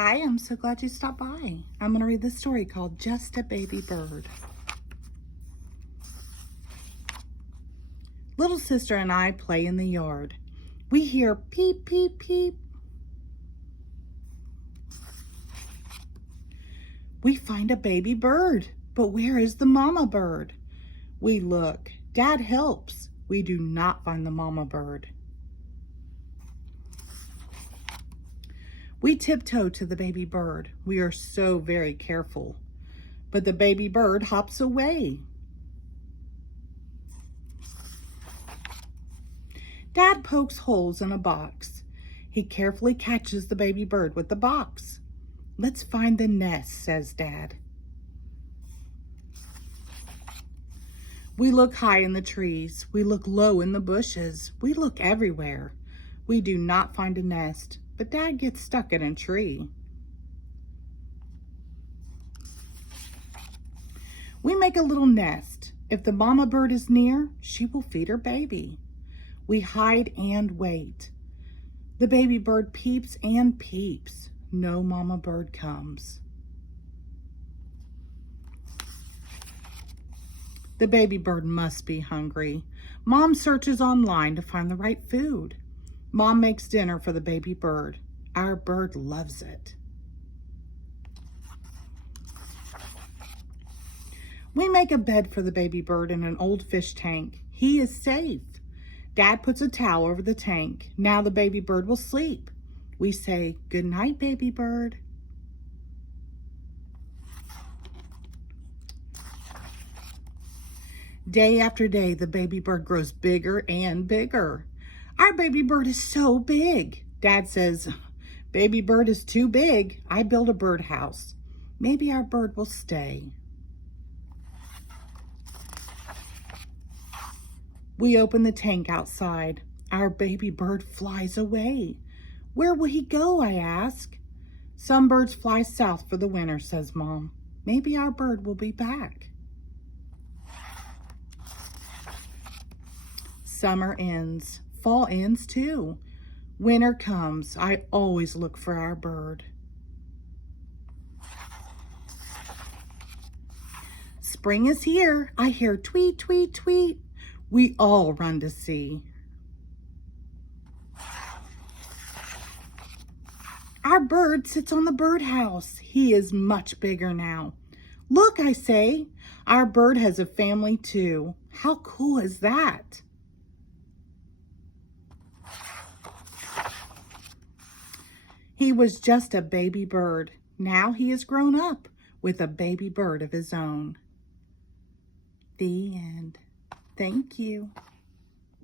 Hi, I'm so glad you stopped by. I'm going to read this story called Just a Baby Bird. Little sister and I play in the yard. We hear peep, peep, peep. We find a baby bird, but where is the mama bird? We look. Dad helps. We do not find the mama bird. We tiptoe to the baby bird. We are so very careful. But the baby bird hops away. Dad pokes holes in a box. He carefully catches the baby bird with the box. Let's find the nest, says Dad. We look high in the trees. We look low in the bushes. We look everywhere. We do not find a nest, but Dad gets stuck in a tree. We make a little nest. If the mama bird is near, she will feed her baby. We hide and wait. The baby bird peeps and peeps. No mama bird comes. The baby bird must be hungry. Mom searches online to find the right food. Mom makes dinner for the baby bird. Our bird loves it. We make a bed for the baby bird in an old fish tank. He is safe. Dad puts a towel over the tank. Now the baby bird will sleep. We say, "Good night, baby bird." Day after day, the baby bird grows bigger and bigger. Our baby bird is so big. Dad says, "Baby bird is too big. I built a birdhouse. Maybe our bird will stay." We open the tank outside. Our baby bird flies away. Where will he go, I ask. Some birds fly south for the winter, says Mom. Maybe our bird will be back. Summer ends. Fall ends too. Winter comes. I always look for our bird. Spring is here. I hear tweet, tweet, tweet. We all run to see. Our bird sits on the birdhouse. He is much bigger now. Look, I say, our bird has a family too. How cool is that? He was just a baby bird. Now he is grown up with a baby bird of his own. The end. Thank you.